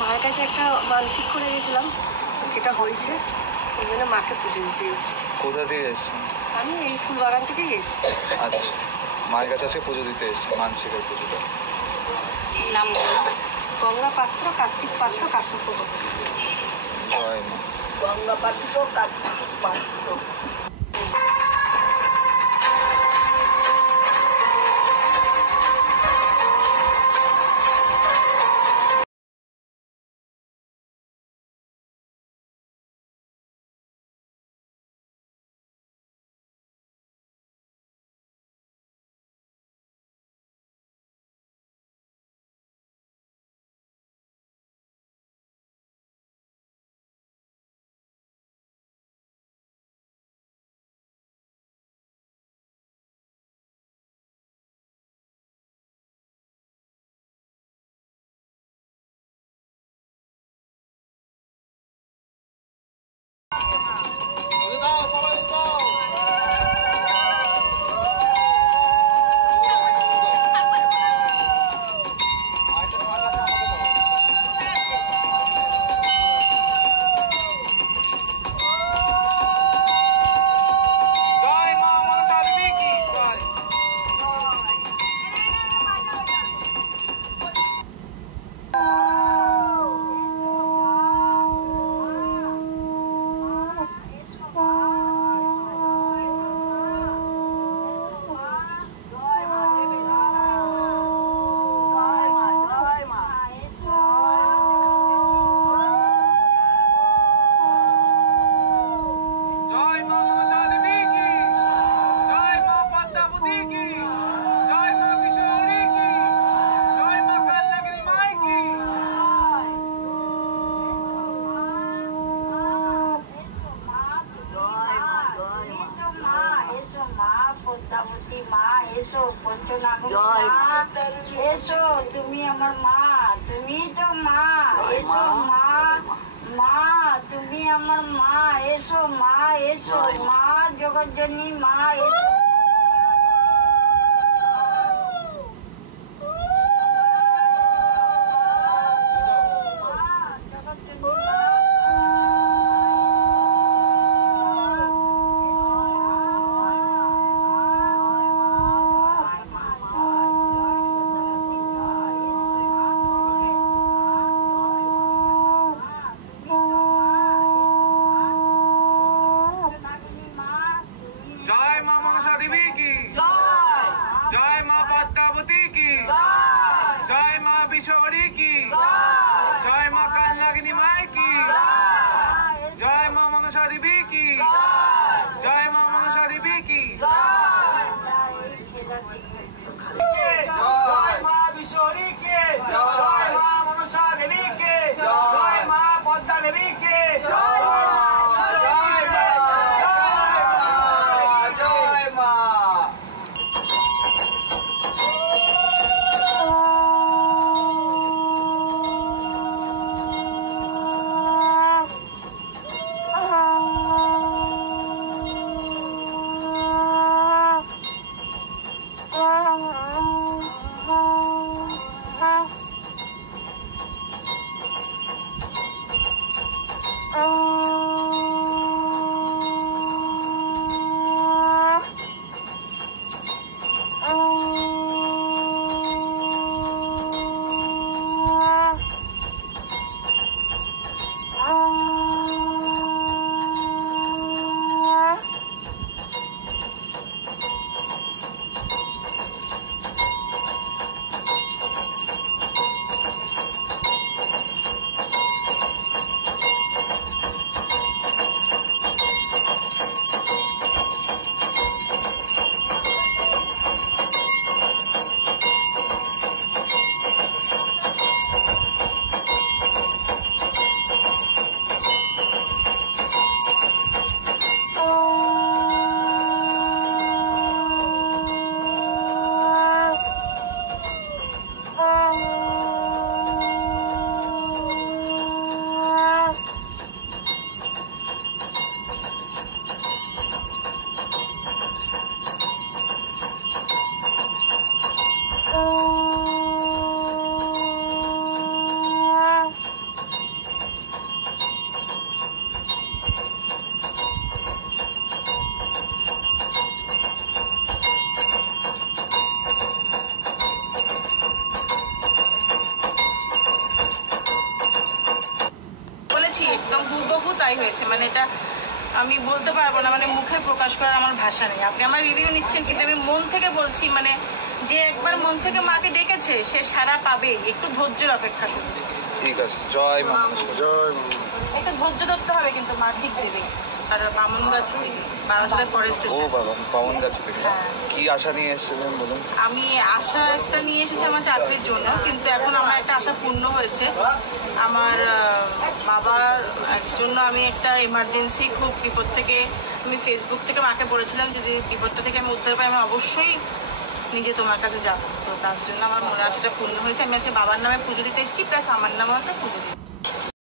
মায়ের কাছে একটা মানসিক করে গেছিলাম, সেটা হয়েছে। ওই জন্য মাকে পুজো দিতে এসেছি। কোথা থেকে এসছেন? আমি এই ফুলবাগান থেকেই এসেছি। আচ্ছা, মায়ের কাছে আজকে পুজো দিতে এসছেন, মানসিকের পুজোটা। নাম গঙ্গা পাত্র, কার্তিক পাত্র, কাশ্যপ পাত্র। জয় মা। গঙ্গা পাত্র, কার্তিক পাত্র। এসো পঞ্চনাগিনী মা, এসো তুমি আমার মা, তুমি তো মা, এসো মা, মা তুমি আমার মা, এসো মা, এসো মা জগজ্জননী মা, এসো। জয় মা মনসা তাই হয়েছে, মানে এটা আমি বলতে পারবো না, মানে মুখে প্রকাশ করার আমার ভাষা নেই। আপনি আমার রিভিউ নিচ্ছেন, কিন্তু আমি মন থেকে বলছি, মানে যে একবার মন থেকে মাকে ডেকেছে সে সারা পাবে, একটু ধৈর্যের অপেক্ষা শুধু। ঠিক আছে, জয় মা মনসা। জয় একটু ধৈর্য ধরতে হবে, কিন্তু মা ঠিক দেবে। আর বামনগাছি থেকে, বারাসাতের পরের ও স্টেশন। বাবা, পাবন গাছি থেকে হ্যাঁ। কি আশা নিয়ে এসেছিলেন বলুন? আমি আশা একটা নিয়ে এসেছি আমার চাকরির জন্য, কিন্তু এখন আমার একটা আশা পূর্ণ হয়েছে। আমার বাবার জন্য আমি একটা এমার্জেন্সি, খুব বিপদ থেকে, আমি ফেসবুক থেকে মাকে বলেছিলাম যদি বিপদটা থেকে আমি উদ্ধার পাই আমি অবশ্যই নিজে তোমার কাছে যাবো। তো তার জন্য আমার মনে আশাটা পূর্ণ হয়েছে। আমি আজকে বাবার নামে পুজো দিতে এসেছি, প্লাস আমার নামেও একটা পুজো দিই।